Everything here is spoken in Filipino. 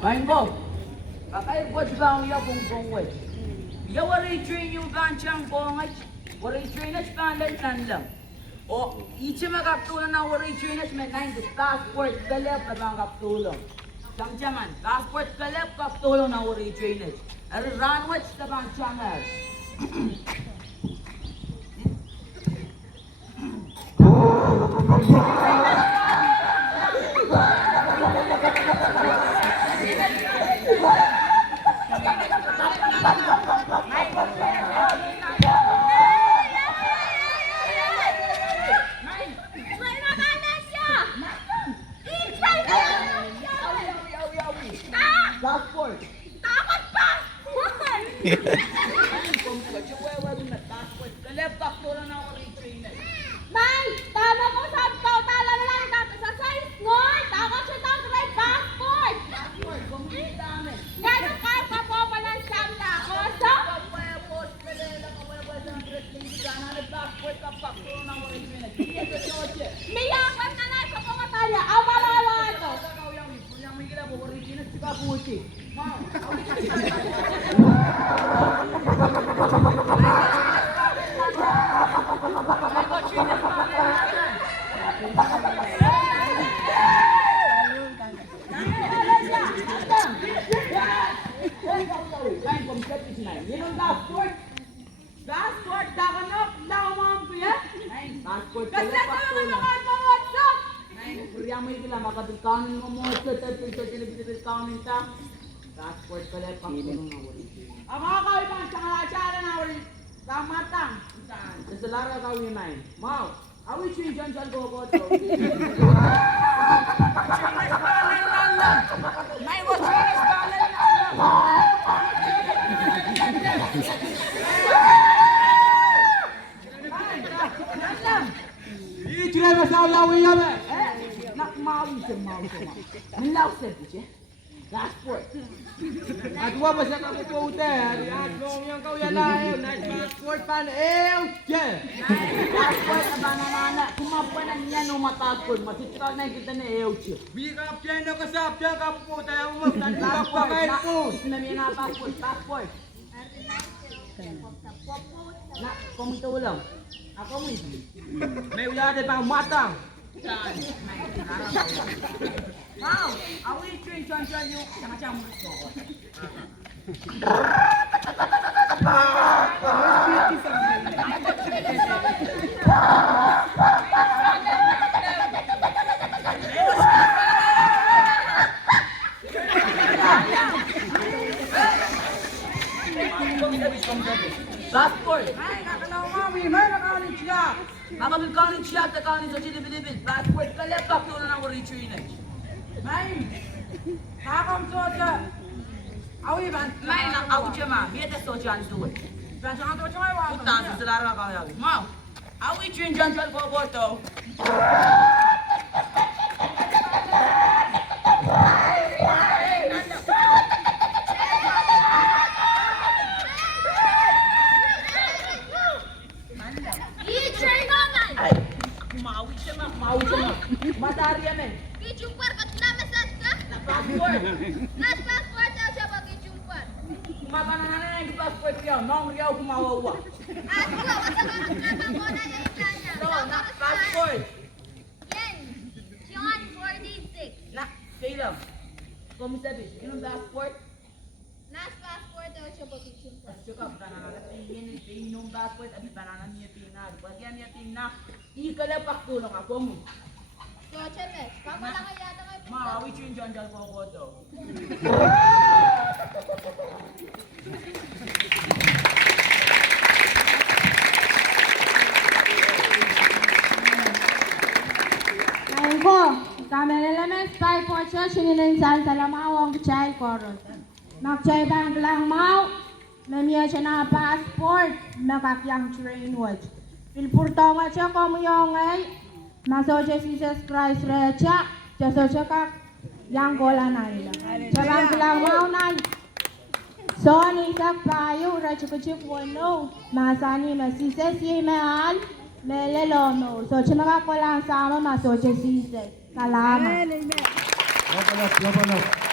Maingo. Kakay what's bang ya bong wet. Ya wari train yung ganchang bongaj. Wari train at pandan lang. O ichi magaptulan na wari train at may 9 passport kalep na bang kaptulong. Chamchaman, passport kalep kaptulong na wari train at. Ranwat sa bang changal. Passport. Takot pa! Nay, tama ko sa ikaw, tala na lang dati sa size ngoy. Takot siya daw sa passport. Gano'n ka pa pa ng siyam na ako, so? Miyakan na lang sa pangatanya. Awala-wala ito. Passport, dakanok, dakamang kuya. Passport, Kasi ito naman nakapangotso. Priya mo yung kailangan makapagkanin mo mo sa pinipilkanin ta. Passport pala pakulong na wali. Ang mga kawipan sa kalasyara na ulit. Kamatang. Sa lara ka winay. Mau, awi siya dyan dyan ko ko to. Nay, what's Chinese balance Ichire masaw yawi yame. Nak mau siya. Milaw siya siya. Passport. Adwa ba siya ka po ute? At kung yung kau yala na passport pan je. Passport na banana. Kumapa na niya no matapon. Masitral na kita na euchi. Bika pjeno ka sa pjeno ka po tayo mo tan pa kain po. Sinami na passport. Nak, komento ulang. Ako mo ito. May uyade pa matang. Wow, awi train chan yung macam mo. Passport. Ay nakalaw mami, may nakalit siya. Makapagkanin siya at kanin sa Chilibidibid. Passport ka laptop to na ng wari May kakam soja. Awi ban. May nakaw siya ma. Biya ta so chan suwe. Ban sa to chai wa. Puta sa salara ka yawi. Mau, awi train chan ko to. I-train naman. Mawi siya ma. Madari yan eh. Kichumpar ka na masat ka? Passport. Nas passport daw siya pag kichumpar. Kumapana na yung passport niya. Maong riyaw kumawawa. Ako, basta ka nagtatang ko na yung kanya. No, na passport. Yan. John 46. Na, kailan? Kumisabi, yung passport? Nas passport daw siya pag kichumpar. Suka, banana tingin yung passport. Abi banana niya tingnan. Bagyan niya tingnan. Ikalapak tulong ako mo. So, Chemes, kamo lang kaya ito kayo. Maawi siya yung dyan ko to. Ayun ko, kami elements 5 po siya, sinilinsan sa lamawang chay koros. Nagchay bank lang mau, namiya siya na passport, nakakyang train watch. Pilpurto nga siya kumuyong ay, masoche Jesus Christ recha, jasoche ka, yang gola na ila. Chabang lang mau na, so ni sak payo, recha kuchik wano, masani na Jesus ye meal, Melelome, so chimaka ko lang sama masoche sise. Salamat. Lapanap.